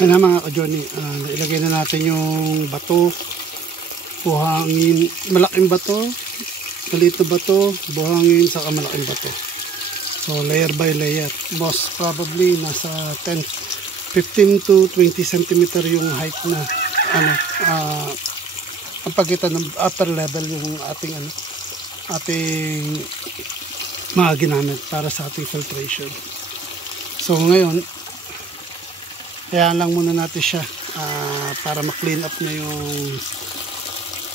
Ano mga ka-Johnny, ilagay na natin yung bato, buhangin, malaking bato, maliit na bato, buhangin, saka malaking bato. So layer by layer, most probably nasa 15 to 20 cm yung height na ang pagitan ng upper level yung ating mga ginamit para sa ating filtration. So ngayon, kaya lang muna natin siya para ma-clean up na yung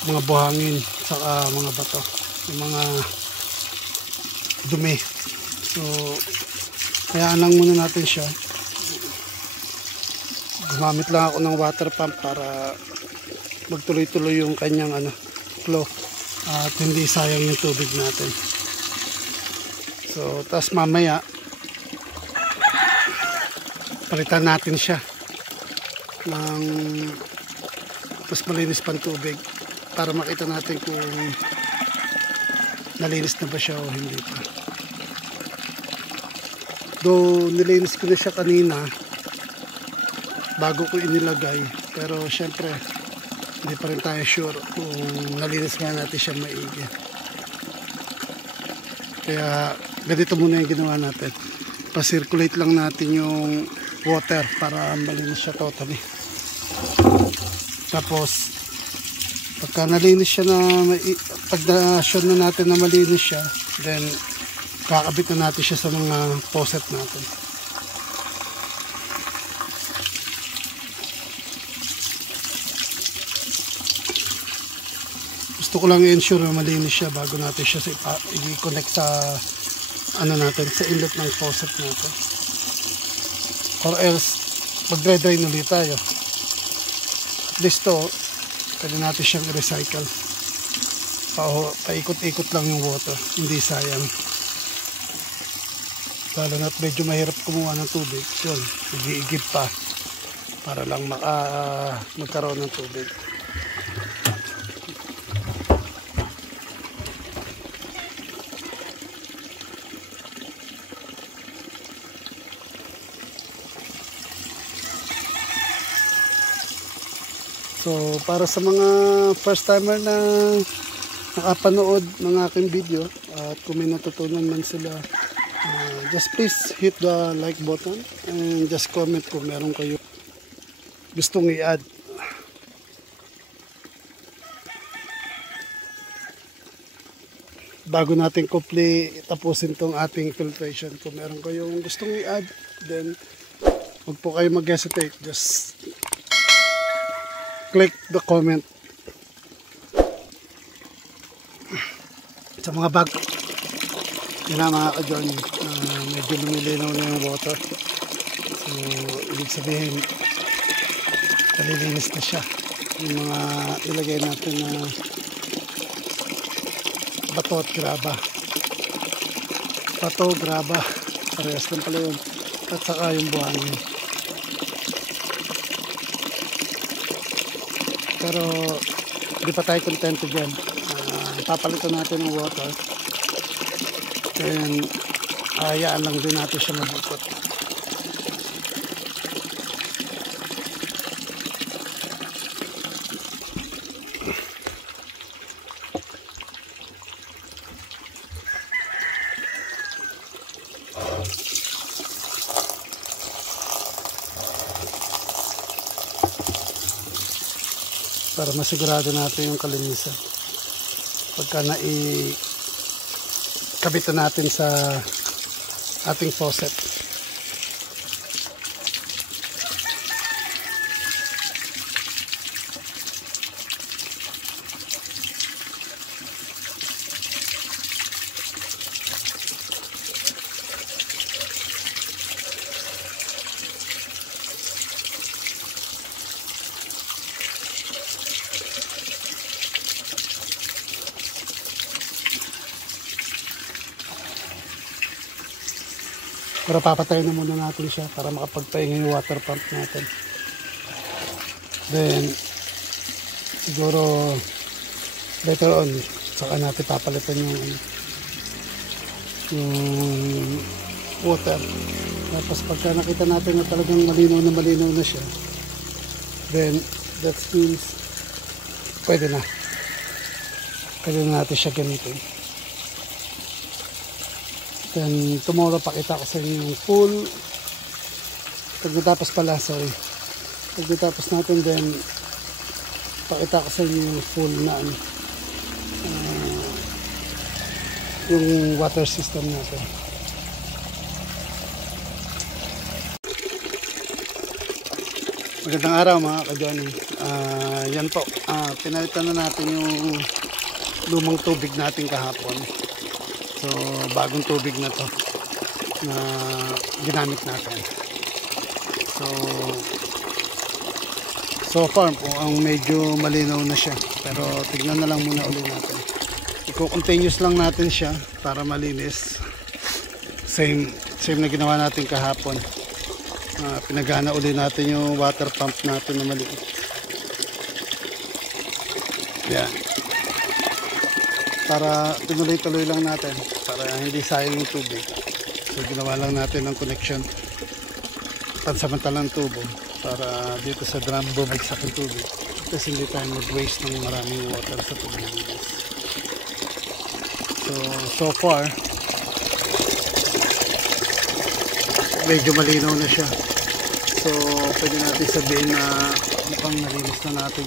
mga buhangin saka mga bato, yung mga dumi. So kaya lang muna natin siya. Gumamit lang ako ng water pump para magtuloy-tuloy yung kanyang flow at hindi sayang yung tubig natin. So tas mamaya palitan natin siya ng mas malinis pang tubig para makita natin kung nalinis na ba siya o hindi pa. Though nilinis ko na siya kanina bago ko inilagay, pero syempre hindi pa rin tayo sure kung nalinis nga natin siya maigi. Kaya ganito muna yung ginawa natin, pa-circulate lang natin yung water para malinis siya totally. Tapos pagka nalinis siya pag na-sure na natin na malinis siya, then kakabit na natin siya sa mga faucet natin. Gusto ko lang i-ensure na malinis siya bago natin siya i-connect sa natin, sa inlet ng faucet natin. Or else magdre-drain ulit tayo. At least to, pwede natin siyang i-recycle. Paikot-ikot lang yung water, hindi sayang. Lalo na't medyo mahirap kumuha ng tubig, yun, nag-iigib pa para lang magkaroon ng tubig. So para sa mga first timer na nakapanood ng aking video at kung may natutunan man sila, just please hit the like button and just comment kung meron kayo gustong i-add. Bago natin tapusin tong ating filtration, kung meron kayong gustong i-add, then huwag po kayo mag-hesitate, just click the comment. Sa mga bag, yun na mga ka-Johnny, medyo lumilinaw na yung water. So ibig sabihin nalilinis na siya yung mga ilagay natin na bato at graba. Bato, graba, parehas lang pala yun, at saka yung buhangin. Pero hindi pa tayo kontento dyan. Papalitan natin ng water and hayaan lang din natin siya mabukot. Para masigurado natin yung kalinisan pagka kabit natin sa ating faucet. Pero papatayin na muna natin siya para makapagpahinga yung water pump natin. Then siguro later on saka natin papalitan yung water Tapos pagka nakita natin na talagang malinaw na siya, then that means pwede na natin siya gamitin. Then tomorrow pakita ko sa inyo yung full pagkatapos natin, then pakita ko sa inyo yung full na yung water system natin. Magandang araw mga ka-Johnny. Yan po, pinalitan na natin yung lumang tubig natin kahapon. So bagong tubig na to na ginamit natin. So far po ang medyo malinaw na siya, pero tignan na lang muna ulit natin. I-continuous lang natin siya para malinis. Same na ginawa natin kahapon. Pinagana ulit natin yung water pump natin na maliit. Yan. Para tuloy-tuloy lang natin, para hindi sayang yung tubig. So ginawa lang natin ng connection pansamantalang tubo para dito sa drum bumagsak yung tubig. Kasi hindi tayo mag-waste ng maraming water sa tubig. So far medyo malinaw na siya. So pwede natin sabihin na mukhang nalinis na natin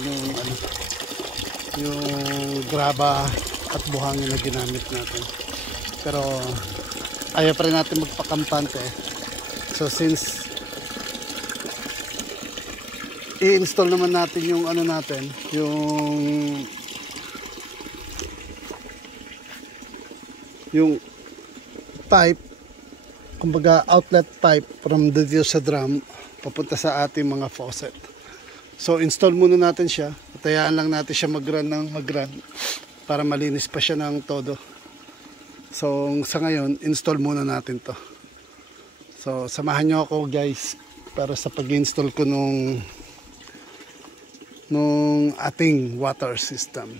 yung graba at buhangin na ginamit natin. Pero ayaw pa rin natin magpakampante. So since i-install naman natin yung yung pipe, kumbaga outlet pipe from dito sa drum papunta sa ating mga faucet. So install muna natin siya, patayaan lang natin siya mag-run para malinis pa siya ng todo. So sa ngayon install muna natin to. So samahan nyo ako guys para sa pag-install ko nung ating water system.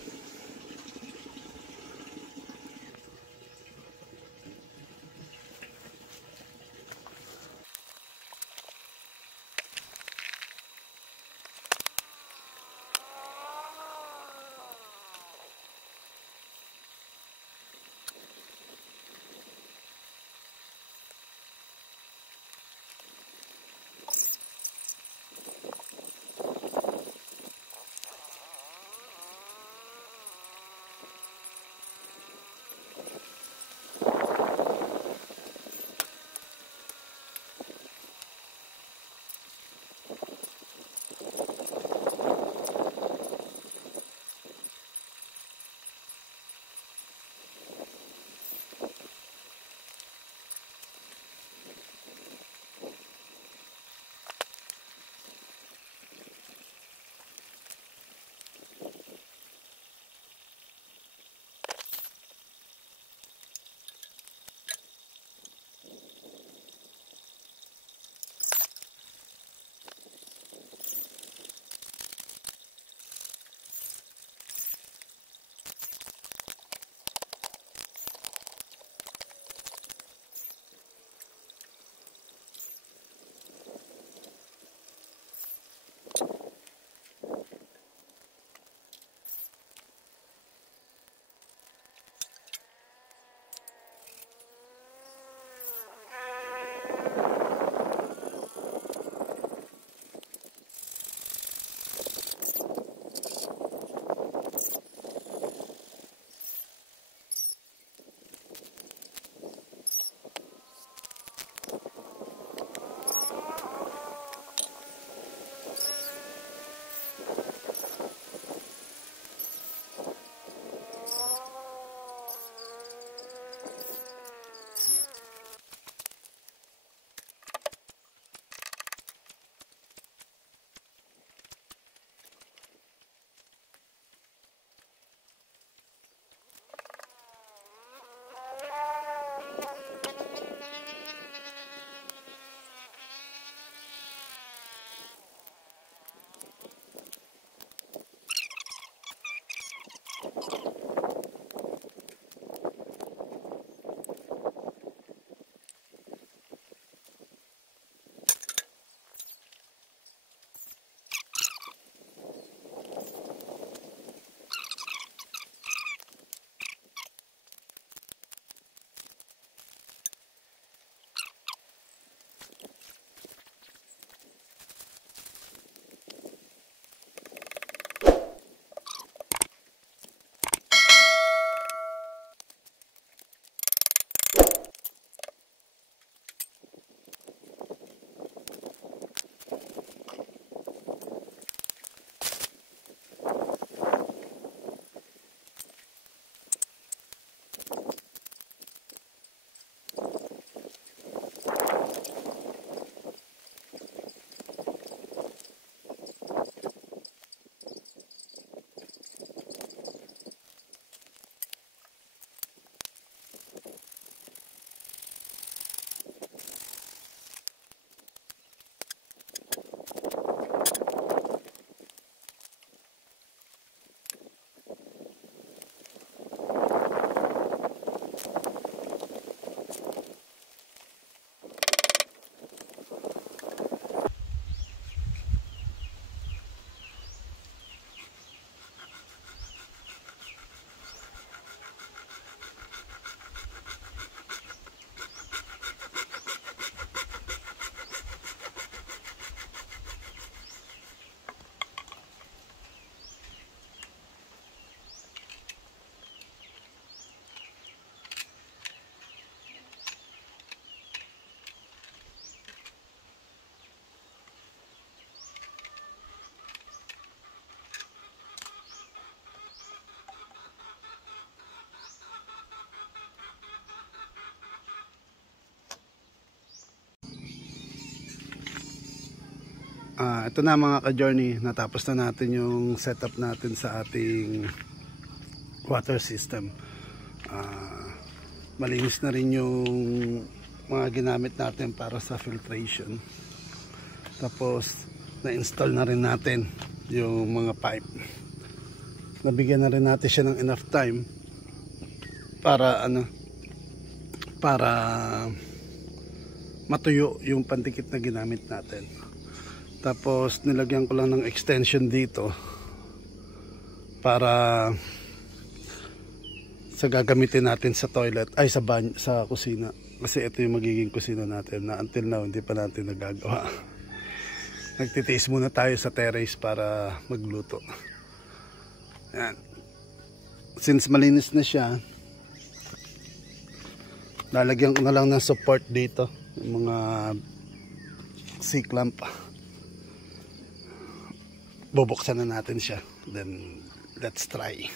Ito na mga ka-journey, natapos na natin yung setup natin sa ating water system. Malinis na rin yung mga ginamit natin para sa filtration. Tapos na-install na rin natin yung mga pipe. Nabigyan na rin natin siya ng enough time para matuyo yung pandikit na ginamit natin. Tapos nilagyan ko lang ng extension dito para sa gagamitin natin sa toilet, ay sa banyo, sa kusina. Kasi ito yung magiging kusina natin na until now hindi pa natin nagagawa. Nagtitiis muna tayo sa terrace para magluto. Yan. Since malinis na siya, lalagyan ko na lang ng support dito, yung mga C-clamp. Bubuksan na natin siya, then let's try.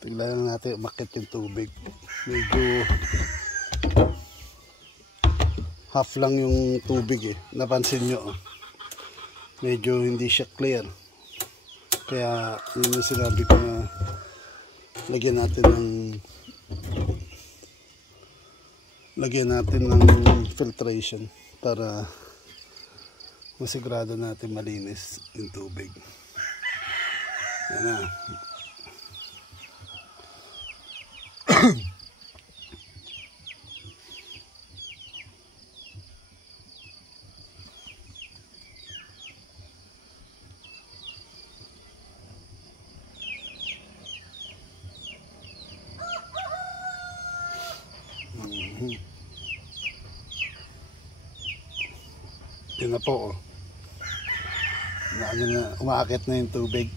Tignan lang natin, umakit yung tubig. Medyo half lang yung tubig eh. Napansin nyo, medyo hindi siya clear. Kaya yun yung sinabi ko na lagyan natin ng filtration para masigurado natin malinis yung tubig. Yan na. Yun na po, oh. Umaakit na yung tubig.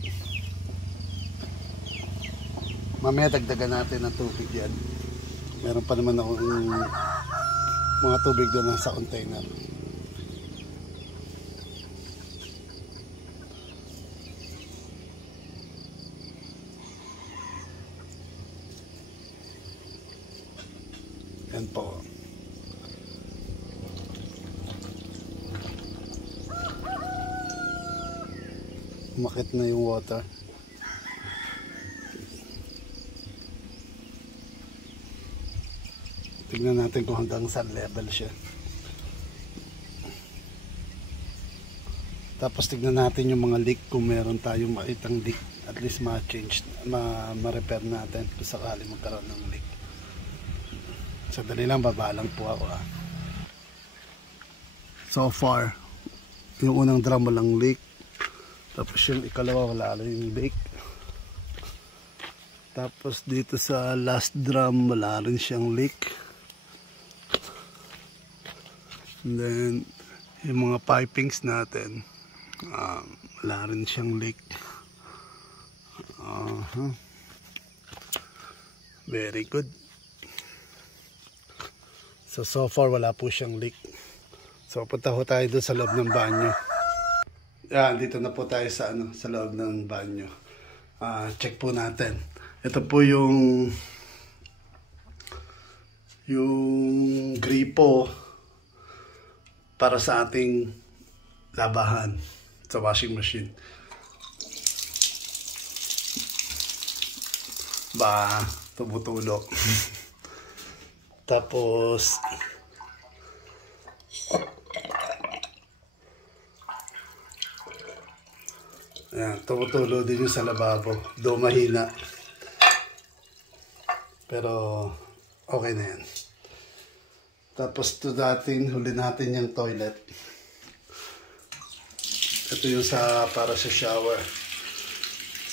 Mamaya dagdagan natin ng tubig yan. Meron pa naman akong mga tubig doon sa container. Yan po. Umakit na yung water. Tignan natin kung hanggang saan level siya. Tapos tignan natin yung mga leak kung meron tayong makitang leak. At least ma-change, ma-repair natin kung sakali magkaroon ng leak. Sadali lang, babalang po ako ah. So far, yung unang drum walang leak. Tapos yung ikalawa wala rin leak. Tapos dito sa last drum wala rin siyang leak. And then yung mga pipings natin wala rin siyang leak. Very good. So far wala po siyang leak. So punta ho tayo doon sa loob ng banyo. Yan, dito na po tayo sa loob ng banyo. Check po natin. Ito po yung gripo para sa ating labahan sa washing machine. Tumutulo. Tapos ayan, tumutulo din yung sa lababo. Do mahina. Pero okay na yan. Tapos to dating huli natin yung toilet. Ito yung para sa shower.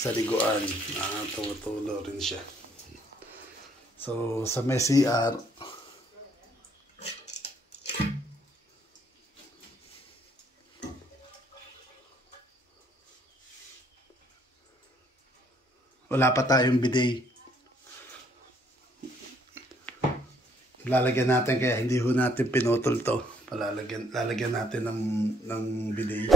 Sa liguan. Tumutulo rin siya. So sa may CR, wala pa tayong bidet. Lalagyan natin, kaya hindi ho natin pinutol to. Lalagyan natin ng bidet.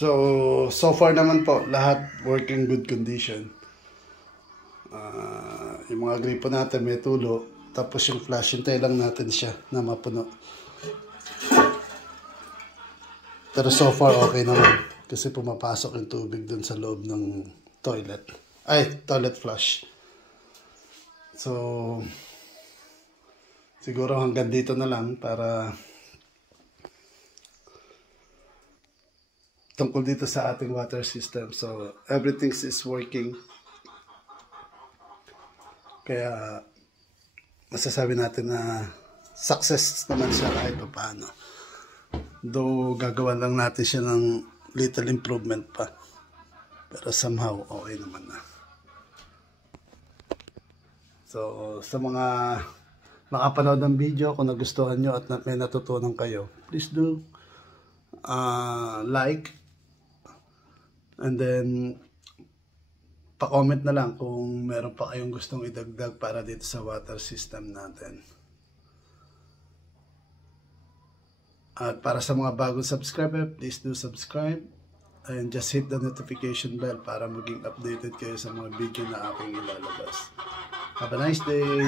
So far naman po, lahat working good condition. Yung mga gripo natin may tulo. Tapos yung flash, hintay lang natin siya na mapuno. Pero so far okay naman. Kasi pumapasok yung tubig dun sa loob ng toilet. Toilet flush. So, siguro hanggang dito na lang para tungkol dito sa ating water system. So, everything is working. Kaya, masasabi natin na success naman siya kahit pa paano. Though, gagawa lang natin siya ng little improvement pa. Pero somehow, okay naman na. So, sa mga nakapanood ng video, kung nagustuhan nyo at may natutunan kayo, please do like. And then, pa-comment na lang kung meron pa kayong gustong idagdag para dito sa water system natin. At para sa mga bagong subscriber, please do subscribe. And just hit the notification bell para maging updated kayo sa mga video na aking ilalabas. Have a nice day!